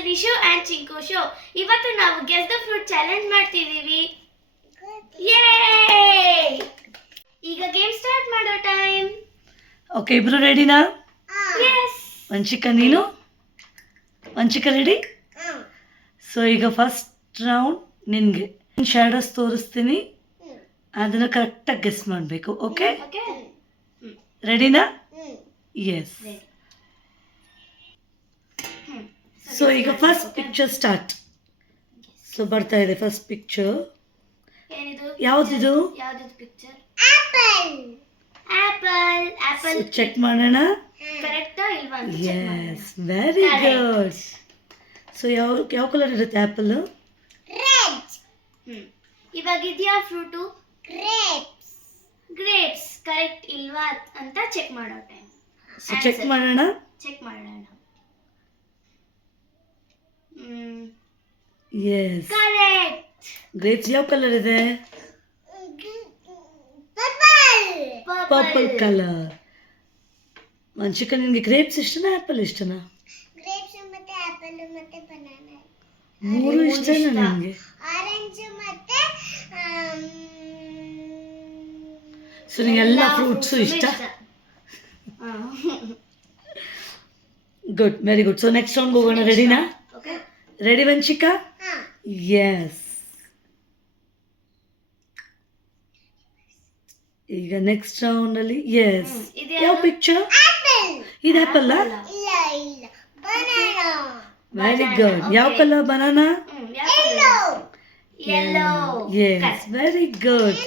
Channel Vishu and Chinku show. ಇವತ್ತು ನಾವು guess the fruit challenge ಮಾಡ್ತಿದೀವಿ. ಈಗ ಗೇಮ್ ಸ್ಟಾರ್ಟ್ ಮಾಡೋ ಟೈಮ್. ಓಕೆ, ಇಬ್ರು ರೆಡಿನಾ? ಎಸ್. ವಂಚಿಕಾ ನೀನು? ವಂಚಿಕಾ ರೆಡಿ? ಸೊ ಈಗ ಫಸ್ಟ್ ರೌಂಡ್ ನಿನಗೆ ಶ್ಯಾಡೋಸ್ ತೋರಿಸ್ತೀನಿ, ಅದನ್ನು ಕರೆಕ್ಟಾಗಿ ಗೆಸ್ ಮಾಡಬೇಕು. ಓಕೆ, ರೆಡಿನಾ? ಎಸ್. ಸೊ ಈಗ ಫಸ್ಟ್ ಪಿಕ್ಚರ್ ಸ್ಟಾರ್ಟ್. ಸೊ ಬರ್ತಾ ಇದೆ ಫಸ್ಟ್ ಪಿಕ್ಚರ್. ಏನಿದು? ಯಾವುದಿದು? ಯಾವುದಿದು picture? Apple. Apple. Apple check ಮಾಡೋಣ. ಕರೆಕ್ಟಾ ಇಲ್ವಾ ಅಂತ ಚೆಕ್ ಮಾಡೋಣ. Yes, very good. ಸೊ ಯಾವ ಕಲರ್ ಇರುತ್ತೆ ಆಪಲ್? ರೆಡ್. ಇವಾಗ ಇದೆಯಾ ಫ್ರೂಟು? ಗ್ರೇಪ್ಸ್. ಗ್ರೇಪ್ಸ್ ಕರೆಕ್ಟ್ ಇಲ್ವಾ ಅಂತ ಚೆಕ್ ಮಾಡೋ ಟೈಮ್. ಸೊ ಚೆಕ್ ಮಾಡೋಣ. ಚೆಕ್ ಮಾಡೋಣ. Yes, correct. ಗ್ರೇಪ್ಸ್ ಯಾವ ಕಲರ್ ಇದೆ? Purple colour. ವಂಚಿಕಾ ನಿನಗೆ ಗ್ರೇಪ್ಸ್ ಇಷ್ಟನಾ ಆಪಲ್ ಇಷ್ಟನಾ? ಗ್ರೇಪ್ಸ್ ಮತ್ತೆ ಆಪಲ್ ಮತ್ತೆ ಬನಾನಾ ಮೂರು ಇಷ್ಟನಾ ನಿನಗೆ? ಆರೆಂಜ್ ಮತ್ತೆ ಸೊ ನಿನಗೆ ಎಲ್ಲ ಫ್ರೂಟ್ಸು ಇಷ್ಟ? Good, very good. So next round ಹೋಗೋಣ. ರೆಡಿನಾ? ರೆಡಿ ವಂಚಿಕಾ? ಎಸ್. ಈಗ ನೆಕ್ಸ್ಟ್ ರೌಂಡ್ ಅಲ್ಲಿ ಎಸ್. ಯಾವ ಪಿಕ್ಚರ್? ಇದು ಆಪಲ್? Very good. ಯಾವ colour? Banana? Yes, very good.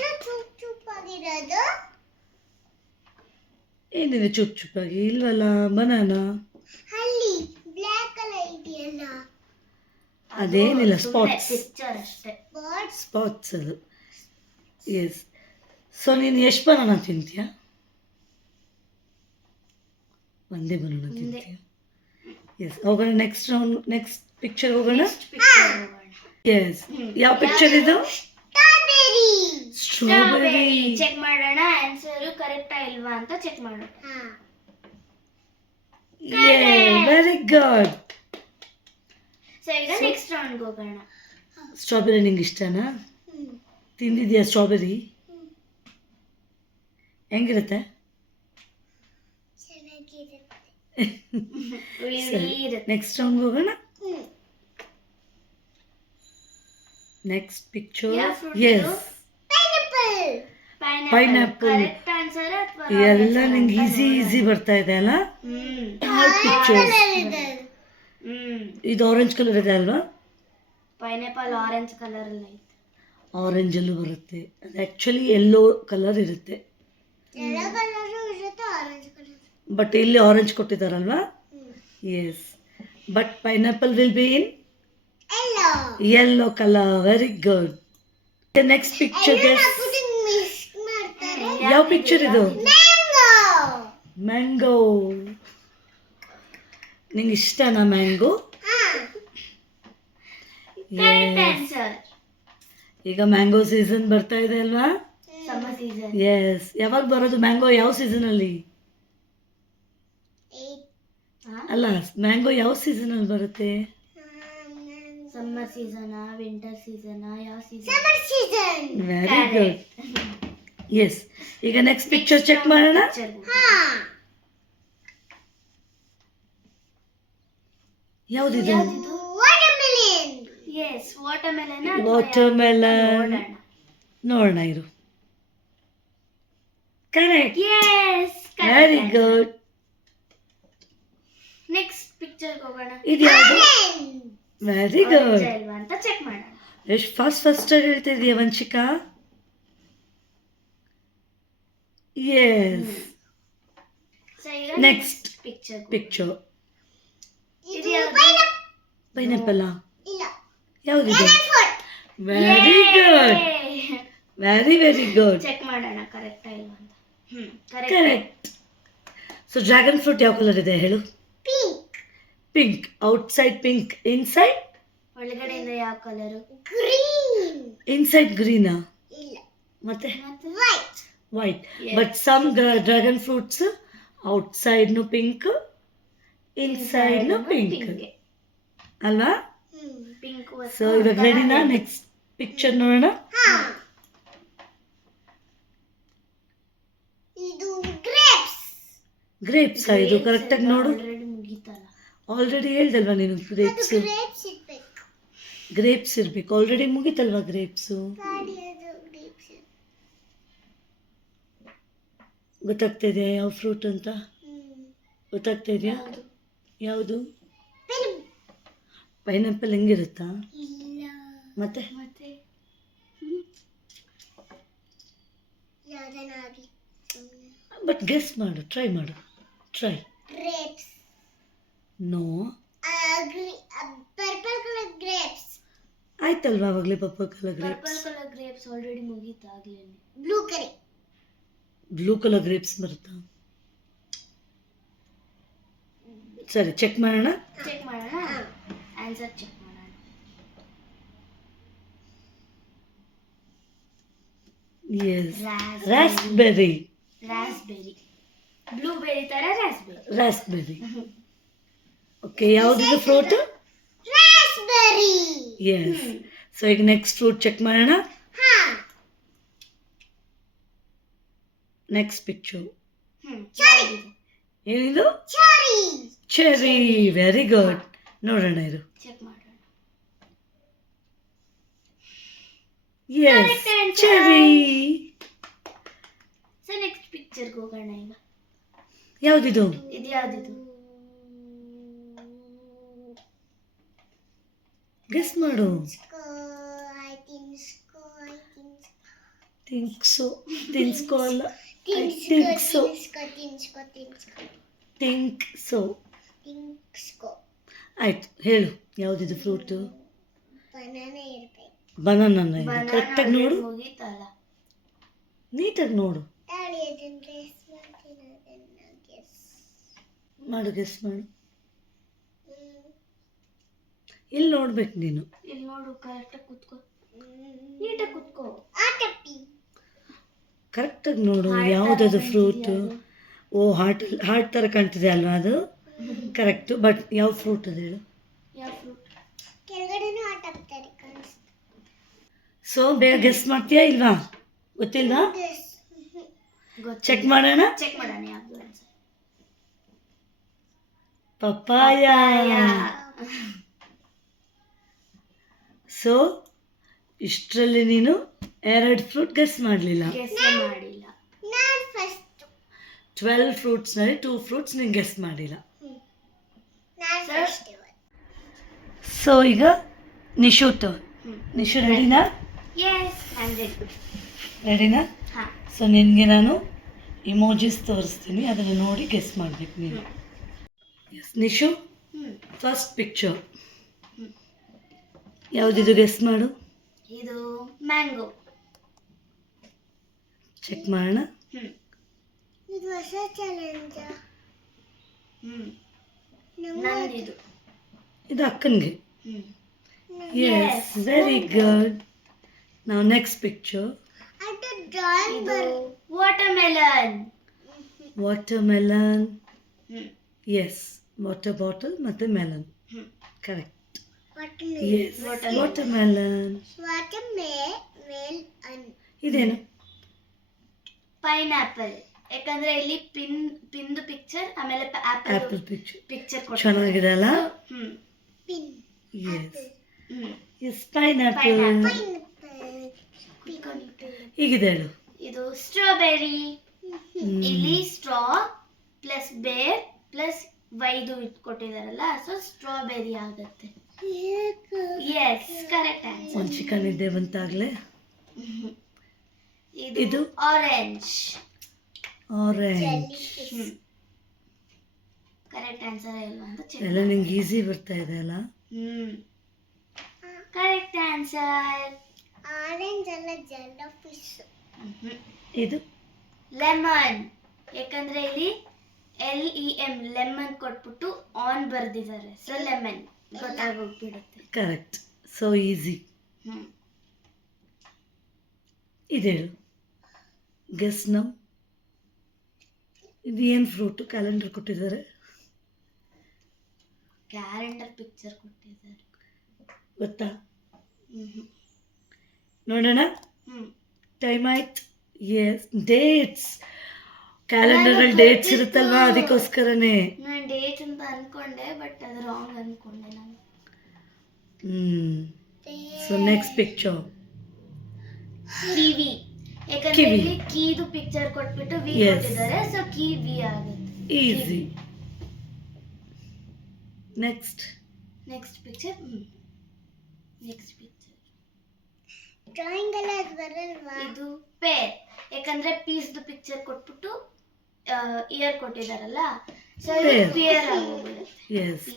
ಏನಿದೆ ಚುಪ್ ಚುಪ್ಪಾಗಿ? ಇಲ್ವಲ್ಲ, ಬನಾನಾ. ಅದೇನಿಲ್ಲ, ಸ್ಪಾಟ್ಸ್. ಸ್ಪಾಟ್ಸ್ ಅದು. ಎಸ್. ಸೊ ನೀನು ಎಷ್ಟು ಬನಾನಾ ತಿಂತೀಯಾ? ಒಂದೇ ಬನಾನಾ ತಿಂತೀಯ? ಎಸ್. ಹೋಗೋಣ ನೆಕ್ಸ್ಟ್ ರೌಂಡ್, ನೆಕ್ಸ್ಟ್ ಪಿಕ್ಚರ್ ಹೋಗೋಣ. ಎಸ್. ಯಾವ ಪಿಕ್ಚರ್ ಇದು? ಸ್ಟ್ರಾಬೆರಿ. ಚೆಕ್ ಮಾಡೋಣ ಆನ್ಸರ್ ಕರೆಕ್ಟಾ ಇಲ್ವಾ ಅಂತ ಚೆಕ್ ಮಾಡೋಣ. Very good. ಸೊ ಈಗ ನೆಕ್ಸ್ಟ್ ರೌಂಡ್ ಹೋಗೋಣ. ಸ್ಟ್ರಾಬೆರಿ ನಿಂಗೆ ಇಷ್ಟನಾ? ತಿಂದಿದ್ಯಾ ಸ್ಟ್ರಾಬೆರಿ? ಹೆಂಗಿರುತ್ತೆ? ನೆಕ್ಸ್ಟ್ ರೌಂಡ್ ಹೋಗೋಣ. Next picture. Yes, pineapple. Correct answer ಅಥವಾ ಎಲ್ಲ ನಿಂಗೆ ಈಸಿ ಬರ್ತಾ ಇದೆ ಅಲ್ಲ? ಪಿಕ್ಚರ್ಸ್. ಇದು ಆರೆಂಜ್ ಕಲರ್ ಇದೆ ಅಲ್ವಾ? ಪೈನಾಪಲ್ ಆರೆಂಜ್ ಕಲರ್ ಅಲ್ಲಿ ಐತೆ. ಆರೆಂಜ್ ಅಲ್ಲೂ ಬರುತ್ತೆ. ಅದು ಆ್ಯಕ್ಚುಲಿ ಯೆಲ್ಲೋ ಕಲರ್ ಇರುತ್ತೆ, ಬಟ್ ಇಲ್ಲಿ ಆರೆಂಜ್ ಕೊಟ್ಟಿದ್ದಾರಲ್ವಾ? Yes, but pineapple will be in yellow colour. Very good. Next picture guess. ಯಾವ ಪಿಕ್ಚರ್ ಇದು? ಮ್ಯಾಂಗೋ. ನಿಂಗೆ ಇಷ್ಟನಾ ಮ್ಯಾಂಗೋ? ಈಗ ಮ್ಯಾಂಗೋ ಸೀಸನ್ ಬರ್ತಾ ಇದೆ ಅಲ್ವಾ? Summer season. ಎಸ್. ಯಾವಾಗ ಬರೋದು ಮ್ಯಾಂಗೋ? ಯಾವ ಸೀಸನ್ ಅಲ್ಲಿ? ಅಲ್ಲ, ಮ್ಯಾಂಗೋ ಯಾವ ಸೀಸನ್ ಅಲ್ಲಿ ಬರುತ್ತೆ? ಸಮ್ಮರ್ ಸೀಸನ್, ವಿಂಟರ್ ಸೀಸನ್, ಯಾವ season? Summer season. Very good. Yes. ಈಗ ನೆಕ್ಸ್ಟ್ ಪಿಕ್ಚರ್ ಚೆಕ್ ಮಾಡೋಣ. ಯಾವುದಿದು? Yes, watermelon. ವಾಟರ್ಮೆಲನ್. ನೋಡೋಣ ಇರು. Correct. Yes, very good. Next picture ಹೋಗೋಣ. ಇದು ಯಾವುದು? Very good. ಅಲ್ವಾ ಅಂತ ಚೆಕ್ ಮಾಡೋಣ. ಎಷ್ಟು ಫಸ್ಟ್ ಹೇಳ್ತಾ ಇದೀಯ Vanchika? Yes. Next picture. Pineapple. ಯಾವುದಿದೆ? Very good, very good. Check ಮಾಡೋಣ ಕರೆಕ್ಟಾ ಇಲ್ವಾ ಅಂತ. ಕರೆಕ್ಟ್. ಸೊ ಡ್ರ್ಯಾಗನ್ ಫ್ರೂಟ್ ಯಾವ ಕಲರ್ ಇದೆ ಹೇಳು? ಪಿಂಕ್. Outside pink, inside? ಒಳಗಡೆಯಿಂದ ಯಾವ ಕಲರ್? ಇನ್ಸೈಡ್ ಗ್ರೀನಾ? ಮತ್ತೆ white. But some dragon fruits outside ನು ಪಿಂಕ್, ಇನ್ಸೈಡ್ ನು ಪಿಂಕ್. ಅಲ್ವಾ? ಪಿಂಕ್. ಸೊ ಇವಾಗ ರೆಡಿನಾ? ನೆಕ್ಸ್ಟ್ ಪಿಕ್ಚರ್ ನೋಡೋಣ. ಇದು ಗ್ರೇಪ್ಸ್. ಗ್ರೇಪ್ಸ್ ಇದು ಕರೆಕ್ಟಾಗಿ ನೋಡು. ಆಲ್ರೆಡಿ ಮುಗೀತಲ್ಲ. ಆಲ್ರೆಡಿ ಹೇಳ್ದಲ್ವಾ ನೀನು ಗ್ರೇಪ್ಸ್. ಗ್ರೇಪ್ಸ್ ಇರ್ಬೇಕು. ಗ್ರೇಪ್ಸ್ ಇರ್ಬೇಕು. ಆಲ್ರೆಡಿ ಮುಗೀತಲ್ವಾ ಗ್ರೇಪ್ಸು. ಗೊತ್ತಾಗ್ತಾ ಇದೆಯಾ ಯಾವ ಫ್ರೂಟ್ ಅಂತ? ಗೊತ್ತಾಗ್ತಾ ಇದೆಯಾ? ಯಾವುದು? ಪೈನಾಪಲ್ ಹೆಂಗಿರುತ್ತಾ? ಮತ್ತೆ ಬಟ್ ಗೆಸ್ ಮಾಡು, ಟ್ರೈ ಮಾಡು, try. Grapes. No. Purple colour grapes. ಆಯ್ತಲ್ವಾ ಅವಾಗಲೇ purple colour grapes. Purple colour grapes already ಮುಗೀತಾಗ್ಲೇನೆ. Blue colour. Blue colour grapes ಬರುತ್ತಾ? ಸರಿ, ಚೆಕ್ ಮಾಡೋಣ. ಚೆಕ್ ಮಾಡೋಣ. ಆನ್ಸರ್ ಚೆಕ್ ಮಾಡೋಣ. Yes, raspberry. ರಾಸ್ಬೆರಿ. ಬ್ಲೂಬೆರಿ ತರ ರಾಸ್ಬೆರಿ. ರಾಸ್ಬೆರಿ. ಓಕೆ, ಯಾವ್ದಿದು ಫ್ರೂಟ್? ರಾಸ್ಬೆರಿ. ಎಸ್. ಸೊ ಈಗ ನೆಕ್ಸ್ಟ್ ಫ್ರೂಟ್ ಚೆಕ್ ಮಾಡೋಣ. Next picture. ಏನಿದು? ಚೆರಿ. Very good. ನೋಡೋಣ ಇರು. ಚೆಕ್ ಮಾಡೋಣ. Yes, cherry. ಸೊ ನೆಕ್ಸ್ಟ್ ಪಿಕ್ಚರ್ಗೆ ಹೋಗೋಣ ಈಗ. ಯಾವ್ದಿದು? ಇದು ಯಾವ್ದಿದು? ಗೆಸ್ ಮಾಡು. ತಿಂಕ್ಸೋ. ತಿನ್ಸ್ಕೋ ಅಲ್ಲ. ತಿಂಕ್ಸೋ. ಆಯ್ತು, ಹೇಳು ಯಾವ್ದಿದು ಫ್ರೂಟು? ಬನಾನಾ. ಕರೆಕ್ಟಾಗಿ ನೋಡು, ಮುಗೀತಲ್ಲ. ನೀಟಾಗಿ ನೋಡು. ಮಾಡು, ಗೆಸ್ ಮಾಡು. ಇಲ್ಲಿ ನೋಡ್ಬೇಕು ನೀನು. ಇಲ್ಲಿ ನೋಡು, ಕರೆಕ್ಟಾಗಿ ಕೂತ್ಕೋ, ನೀಟಾಗಿ ಕೂತ್ಕೋ. ಕರೆಕ್ಟಾಗಿ ನೋಡು ಯಾವುದದು ಫ್ರೂಟು. ಓ, ಹಾರ್ಟ್ ಥರ ಕಾಣ್ತಿದೆ ಅಲ್ವಾ ಅದು? ಕರೆಕ್ಟು. ಬಟ್ ಯಾವ ಫ್ರೂಟ್ ಅದು ಹೇಳು? ಯಾವ ಫ್ರೂಟ್? ಕೆಳಗಡೆನೂ ಹಾರ್ಟ್ ಆಗ್ತಾರೆ. ಸೊ ಬೇಗ ಗೆಸ್ ಮಾಡ್ತೀಯಾ ಇಲ್ವಾ? ಗೊತ್ತಿಲ್ವಾ? ಚೆಕ್ ಮಾಡೋಣ. ಚೆಕ್ ಮಾಡೋಣ ಯಾವುದು ಆನ್ಸರ್. ಪಪ್ಪಾಯ. ಸೊ ಇಷ್ಟರಲ್ಲಿ ನೀನು 2 ಫ್ರೂಟ್ ಗೆಸ್ ಮಾಡಲಿಲ್ಲ. ಗೆಸ್ ಮಾಡಿಲ್ಲ. ನಾನು ಫಸ್ಟ್ 12 ಫ್ರೂಟ್ಸ್ನಲ್ಲಿ 2 ಫ್ರೂಟ್ಸ್ ನೀನು ಗೆಸ್ ಮಾಡಿಲ್ಲ. ಸೊ ಈಗ ನಿಶು ಟರ್ನ್. ನಿಶು ರೆಡಿನಾ? Yes, I am ready. ರೆಡಿನಾ? ಹಾಂ. ಸೊ ನಿನಗೆ ನಾನು ಇಮೋಜಿಸ್ ತೋರಿಸ್ತೀನಿ, ಅದನ್ನು ನೋಡಿ ಗೆಸ್ ಮಾಡಬೇಕು ನೀನು. ಎಸ್ ನಿಶು, ಫಸ್ಟ್ ಪಿಕ್ಚರ್ ಯಾವುದಿದು? ಗೆಸ್ ಮಾಡು. ಇದು ಮ್ಯಾಂಗೋ. ಚೆಕ್ ಮಾಡೋಣ. ಇದು ಹೊಸ ಚಾಲೆಂಜ್. ನಂದಿದು. ಇದು ಅಕ್ಕನಿಗೆ. Yes, very good. ನಾವು ನೆಕ್ಸ್ಟ್ ಪಿಕ್ಚರ್. ಇದು watermelon. Watermelon. Yes, water bottle ಮತ್ತು ಮೆಲನ್. ಕರೆಕ್ಟ್. Yes, watermelon. ಇದೇನು? ಪೈನಾಪಲ್. ಯಾಕಂದ್ರೆ ಇಲ್ಲಿ ಪಿನ್ದು ಪಿಕ್ಚರ್, ಆಮೇಲೆ ಆಪಲ್ ಪಿಕ್ಚರ್ ಚೆನ್ನಾಗಿದೆ ಅಲ್ಲ? Yes, pineapple. ಹೀಗಿದೆ ಹೇಳು. ಇದು ಸ್ಟ್ರಾಬೆರಿ. ಇಲ್ಲಿ ಸ್ಟ್ರಾ ಪ್ಲಸ್ ಬೇರ್ ಪ್ಲಸ್ ವೈದು ಇಟ್ಕೊಟ್ಟಿದಾರಲ್ಲ, ಸೊ ಸ್ಟ್ರಾಬೆರಿ ಆಗುತ್ತೆ. Yes, correct answer. ಒಂದು ಚಿಕನ್ ಇದ್ದೆ ಬಂತಾಗ್ಲೇ. ಇದು ಆರೆಂಜ್. ಆರೆಂಜ್. ಕರೆಕ್ಟ್ ಆನ್ಸರ್ ಅಲ್ವಾ ಅಂತ ಚೆಕ್. ಎಲ್ಲ ನಿಂಗೆ ಈಸಿ ಬರ್ತಾ ಇದೆ ಅಲ್ಲ? Correct answer. ಆರೆಂಜ್ ಅಲ್ಲ, ಜೆಲ್ಲೋ ಫಿಶ್. ಇದು ಲೆಮನ್. ಯಾಕಂದ್ರೆ ಇಲ್ಲಿ LEM ಲೆಮನ್ ಕೊಟ್ಬಿಟ್ಟು ಆನ್ ಬರ್ದಿದ್ದಾರೆ, ಸೊ ಲೆಮನ್ ಗೊತ್ತಾಗೋಗ್ಬಿಡುತ್ತೆ. ಕರೆಕ್ಟ್. So easy. ಇದೇಳು, ಗೆಸ್ ನೌ. ಇದು ಏನು ಫ್ರೂಟು? ಕ್ಯಾಲೆಂಡರ್ ಕೊಟ್ಟಿದ್ದಾರೆ. ಕ್ಯಾಲೆಂಡರ್ ಪಿಕ್ಚರ್ ಕೊಟ್ಟಿದ್ದಾರೆ. ಗೊತ್ತಾ? ನೋಡೋಣ. ಹ್ಮ್ ಟೈಮ್ ಆಯ್ತು. Yes, dates. ಕ್ಯಾಲೆಂಡರಲ್ಲಿ ಡೇಟ್ಸ್ ಇರುತ್ತಲ್ವಾ, ಅದಕ್ಕೋಸ್ಕರನೇ. ನಾನು ಡೇಟ್ ಅಂತ ಅನ್ಕೊಂಡೆ, ಬಟ್ ಅದು ರಾಂಗ್ ಅನ್ಕೊಂಡೆ ನಾನು. ಸೊ ನೆಕ್ಸ್ಟ್ ಪಿಕ್ಚರ್ ಕಿವಿ. ಯಾಕಂದ್ರೆ ಕಿವಿ. ಇಲ್ಲಿ ಕೀದು ಪಿಕ್ಚರ್ ಕೊಟ್ಬಿಟ್ಟು ವಿ Yes. ಕೊಟ್ಟಿದ್ದಾರೆ, ಸೊ ಕಿವಿ ಆಗುತ್ತೆ. Easy. Next next picture. Next picture drawing ಎಲ್ಲ ಬರಲ್ವಾ? ಇದು ಪೇರ್. ಯಾಕಂದ್ರೆ ಪೀಸ್ದು ಪಿಕ್ಚರ್ ಕೊಟ್ಬಿಟ್ಟು ಇಯರ್ ಕೊಟ್ಟಿದಾರಲ್ಲ, ಸೊ ಇದು Pear. ಪಿಯರ್ ಆಗೋಗುತ್ತೆ. ಎಸ್,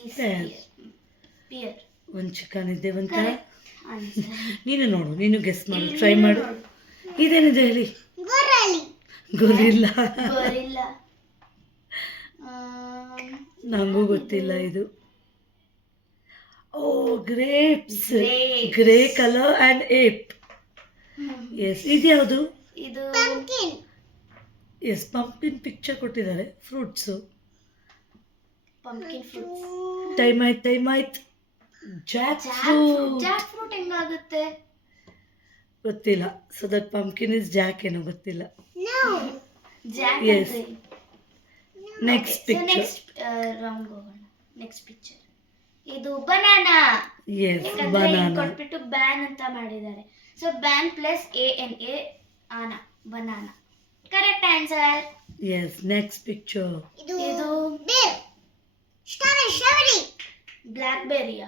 ಪಿಯರ್ ಒಂದು ಚಿಕನ್ ಇದೆ ಅಂತ. ಆನ್ಸರ್. ನೀನು ನೋಡು, ನೀನು ಗೆಸ್ ಮಾಡು, ಟ್ರೈ ಮಾಡು. ಇದೇನಿದೆ ಹೇಳಿ? ಗೊರಳಿ. ಗೊರಿಲ್ಲ. ಗೊರಿಲ್ಲ. ನಂಗೂ ಗೊತ್ತಿಲ್ಲ ಇದು. Oh, grapes. Grapes. Grey colour and ape. Yes, ಇದು ಯಾವುದು? ಇದು ಪಂಪ್ಕಿನ್. ಎಸ್, ಪಂಪ್ಕಿನ್ ಪಿಕ್ಚರ್ ಕೊಟ್ಟಿದ್ದಾರೆ. ಫ್ರೂಟ್ಸು. Pumpkin fruits. ಟೈಮ್ ಆಯ್ತು. Jackfruit. ಜಾಕ್ ಫ್ರೂಟ್ ಹೆಂಗಾಗುತ್ತೆ? ಗೊತ್ತಿಲ್ಲ. So that pumpkin is jack ಏನೋ ಗೊತ್ತಿಲ್ಲ. No. Jack Yes. Next picture. Next round ಹೋಗೋಣ. ನೆಕ್ಸ್ಟ್ ಪಿಕ್ಚರ್ ಇದು ಬನಾನಾ. ಎಸ್, ಯಾಕಂದ್ರೆ ಬನಾನಾ. ಕೊಟ್ಬಿಟ್ಟು ಬ್ಯಾನ್ ಅಂತ ಮಾಡಿದ್ದಾರೆ, ಸೊ ಬ್ಯಾನ್ ಪ್ಲಸ್ ANA ಆನಾ, banana. Correct answer. Yes, next picture. ಇದು ಬೇರ್. ಸ್ಟ್ರಾಬೆರಿ. ಬ್ಲ್ಯಾಕ್ ಬೆರಿಯ.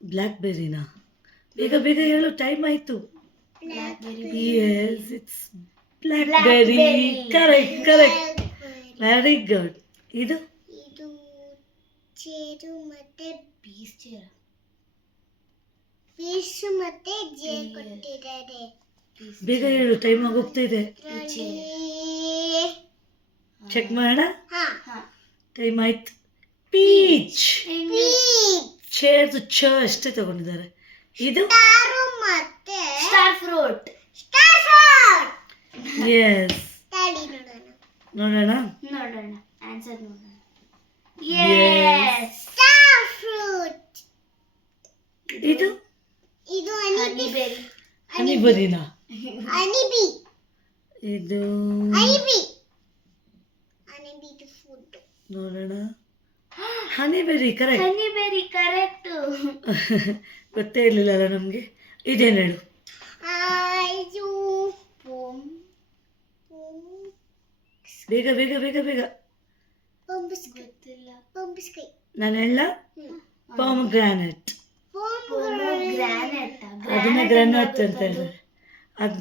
ಬ್ಲ್ಯಾಕ್ ಬೆರಿನಾ? ಬೇಗ ಬೇಗ ಹೇಳು, ಟೈಮ್ ಆಯ್ತು. Blackberry. Yes, it's blackberry. Correct. Very good. ಇದು ಇದು ಚೇರು ಮತ್ತೆ ಪೀಸ್ ಚೇರ್. ಪೀಸು ಮತ್ತೆ ಜೇರ್ ಕೊಟ್ಟಿದ್ದಾರೆ. ಬೇಗ ಹೇಳು, ಟೈಮ್ ಆಗೋಗ್ತಾ ಇದೆ. ಚೆಕ್ ಮಾಡೋಣ. ಹಾ. ಟೈಮ್ ಆಯ್ತು. ಪೀಚ್. ಪೀಚ್. ಚೇರ್ದು ಅಷ್ಟೇ ತಗೊಂಡಿದ್ದಾರೆ. ಇದು ಸ್ಟಾರು ಮತ್ತೆ star fruit. Star fruit. Yes, ತಡಿ ನೋಡೋಣ. ನೋಡೋಣ ಆನ್ಸರ್ ನೋಡೋಣ. Yes. Yes, star fruit. ಇದು ಇದು ಹನಿ ಬೆರಿ. ಹನಿ ಬರಿನಾ? ಅನಿಬಿ. ಇದು ಅನಿಬಿ. ಅನಿಬಿದು ಫುಡ್. ನೋಡೋಣ. ಹನಿ ಬೆರಿ. ಕರೆಕ್ಟ್. ಹನಿ ಬೆರಿ ಕರೆಕ್ಟ್. ಗೊತ್ತೇ ಇರಲಿಲ್ಲ ನಮಗೆ. ಇದೇನು ಹೇಳು? ಇದು ಪೋಮ್. ಬೇಗ ಬೇಗ ಬೇಗ ಬೇಗ. ಪಂಬಸ್ಕೈ. ಗೊತ್ತಿಲ್ಲ. ಪಂಬಸ್ಕೈ. ನಾನು ಹೇಳ? ಪಾಮಗ್ರಾನೆಟ್. ಗ್ರಾನೆಟ್. ಅದನ್ನ ಗ್ರಾನೆಟ್ ಅಂತ ಹೇಳಿದ್ರೆ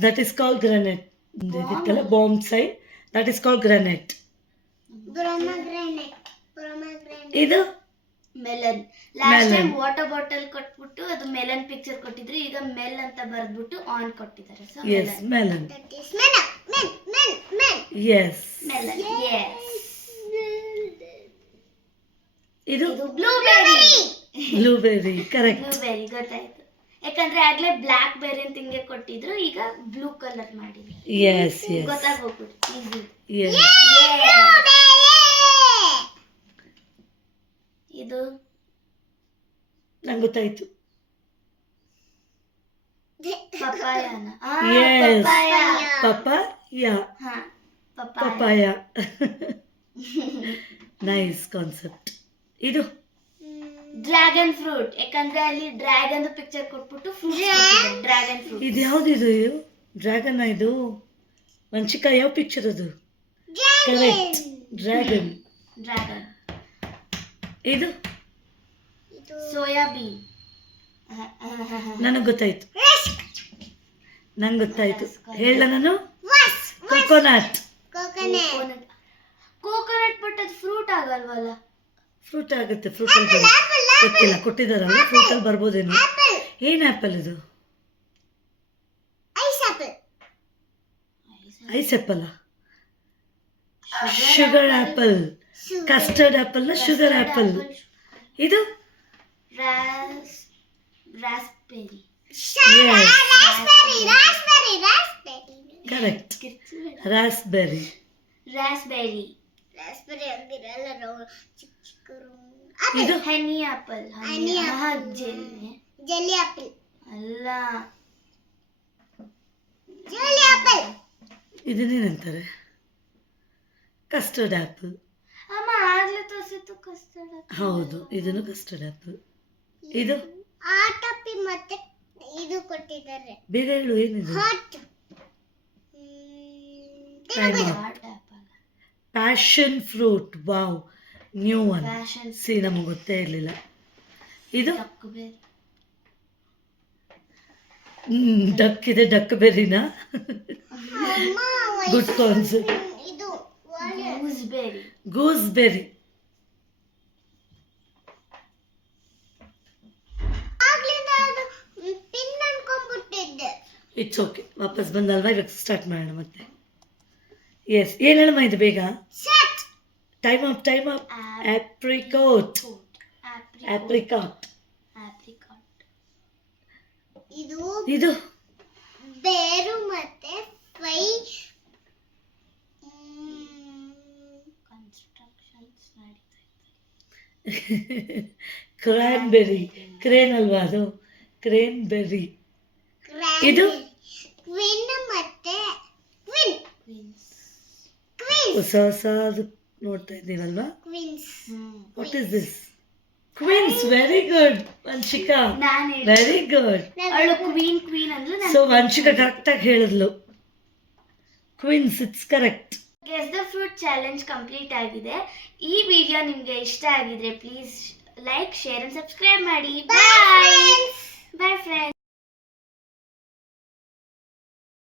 ದಟ್ ಇಸ್ ಕಾಲ್ಡ್ ಗ್ರಾನೆಟ್. ಇದಕ್ಕೆಲ್ಲ bomb side, that is called grenade. Pomegranate. ಇದು melon. Last Melon. Time water bottle ಕೊಟ್ಬಿಟ್ಟು ಅದು ಮೆಲನ್ ಪಿಕ್ಚರ್ ಕೊಟ್ಟಿದ್ರು, ಈಗ ಮೆಲ್ ಅಂತ ಬರೆದ್ಬಿಟ್ಟು ಆನ್ ಕೊಟ್ಟಿದ್ದಾರೆ, so yes, melon. That is men. Yes. Melon. Yes. ಇದು ಇದು ಬ್ಲೂಬೆರಿ. ಬ್ಲೂಬೆರಿ. ಕರೆಕ್ಟ್. ಬ್ಲೂಬೆರಿ ಗೊತ್ತಾಯ್ತು, ಯಾಕಂದ್ರೆ ಆಗ್ಲೇ ಬ್ಲಾಕ್ ಬೆರಿ ಅಂತ ಹಿಂಗೆ ಕೊಟ್ಟಿದ್ರು, ಈಗ ಬ್ಲೂ ಕಲರ್ ಮಾಡಿದ್ರು. ಎಸ್ ಎಸ್ ಗೊತ್ತಾಗೋಗ್ಬಿಟ್ಟು ಈಸಿ. ಎಸ್. ಇದು ನಂಗೆ ಗೊತ್ತಾಯ್ತು. ಪಪಾಯನ. Yes. ಪಪಾಯ. ಪಪಾಯ. ಹಾ, ಪಪಾಯ. ಪಪಾಯ. Nice concept. ಇದು ಡ್ರ್ಯಾಗನ್ ಫ್ರೂಟ್, ಯಾಕಂದ್ರೆ ಅಲ್ಲಿ ಡ್ರ್ಯಾಗನ್ ಪಿಕ್ಚರ್ ಕೊಟ್ಬಿಟ್ಟು ಫ್ರೂಟ್ ಡ್ರ್ಯಾಗನ್ ಫ್ರೂಟ್. ಇದು ಯಾವ್ದಿದು? ಡ್ರ್ಯಾಗನ್. ಇದು ವಂಚಿಕಾ, ಯಾವ ಪಿಕ್ಚರ್ ಅದು? Correct, dragon. ಡ್ರ್ಯಾಗನ್. ಇದು ಸೋಯಾಬೀನ್. ನನಗೆ ಗೊತ್ತಾಯ್ತು. ನಂಗೆ ಗೊತ್ತಾಯ್ತು. ಹೇಳ ನಾನು? ಕೊಕೊನಟ್. ಕೋಕೋನಟ್ ಬಟ್ ಅದು ಫ್ರೂಟ್ ಆಗಲ್ವಲ್ಲ? ಫ್ರೂಟ್ ಆಗುತ್ತೆ. ಫ್ರೂಟಲ್ಲಿ ಗೊತ್ತಿಲ್ಲ, ಕೊಟ್ಟಿದ್ದಾರಲ್ಲ, ಫ್ರೂಟಲ್ಲಿ ಬರ್ಬೋದೇನೋ. ಏನು ಆ್ಯಪಲ್ ಇದು? Ice apple. Sugar apple. Custard ಆ್ಯಪಲ್ನ ಶುಗರ್ ಆ್ಯಪಲ್. ಇದು raspberry. Correct, raspberry. Raspberry. Raspberry ಅಂದಿರಲ್ಲ, ಚಿಕ್ಕ ಚಿಕ್ಕ ಇದು honey apple Honey apple. Jelly jelly apple ಅಲ್ಲ ಜೆಲ್ಲಿ ಆಪಲ್ ಇದನ್ನೇನಂತಾರೆ? Custard apple. ಅಮ್ಮ ಆಗ್ಲೇ ತೋರಿಸಿತ್ತು ಕಸ್ತರ್ಡ್ ಹೌದು, ಇದನ್ನು ಕಸ್ಟರ್ಡ್ ಆ್ಯಪಲ್. ಇದು ಆ ಟಪ್ಪಿ ಮತ್ತೆ ಇದು ಕೊಟ್ಟಿದ್ದಾರೆ ಬೇಗ ಹೇಳು, ಏನಿದು? Hot Time up. Apple passion fruit. Wow, new one. Fashion C, ನಮಗೆ ಗೊತ್ತೇ ಇರಲಿಲ್ಲ. ಇದು ಡಕ್ಬೇರಿ ಡಕ್ ಇದೆ, ಡಕ್ ಬೆರಿನಾ? ಅಮ್ಮ ಗುಡ್ ಕಾನ್ಸೆಪ್ಟ್. ಇದು ಗೂಸ್ಬೆರಿ ಗೂಸ್ಬೆರಿ. ಆಗ್ಲಿಂದ ಅದು ಪಿನ್ ಅನ್ಕೊಂಡ್ಬಿಟ್ಟಿದ್ದೆ ಇಟ್ಸ್ ಓಕೆ. ವಾಪಸ್ ಬಂದಲ್ವಾ, ಇವಾಗ ಸ್ಟಾರ್ಟ್ ಮಾಡೋಣ ಮತ್ತೆ. ಎಸ್, ಏನು ಹೇಳಮ್ಮ ಇದು ಬೇಗ? Set time up, time up. Apricot. Apricot. Apricot ಇದು ಇದು ಬೇರು ಮತ್ತೆ ಫೈ ಕನ್ಸ್ಟ್ರಕ್ಷನ್ಸ್ ನಡೀತಾ ಇದೆ ಕ್ರಾನ್ಬೆರಿ. ಕ್ರೇನ್ ಅಲ್ವಾ ಅದು? ಕ್ರೇನ್ಬೆರಿ. ಇದು? ಕ್ವಿನ್ ಮತ್ತೆ ಕ್ವಿನ್ ಕ್ವೀನ್ಸ್ ಕ್ವಿನ್ಸ್ ಹೊಸ ಹೊಸದು ನೋಡ್ತಾ ಇದ್ದೀವಲ್ವಾ? Quince what is this? Quince. Very good Vanshika, ನಾನು ವೆರಿ ಗುಡ್. ಅವಳು ಕ್ವೀನ್ ಅಂದ್ಲು ಸೊ ವಂಶಿಕಾ ಕರೆಕ್ಟಾಗಿ ಹೇಳಿದ್ಲು. Quince, it's correct. Guess the fruit challenge complete ಆಗಿದೆ. ಈ ವಿಡಿಯೋ ನಿಮಗೆ ಇಷ್ಟ ಆಗಿದ್ರೆ please like, share and subscribe ಮಾಡಿ. Bye bye friends.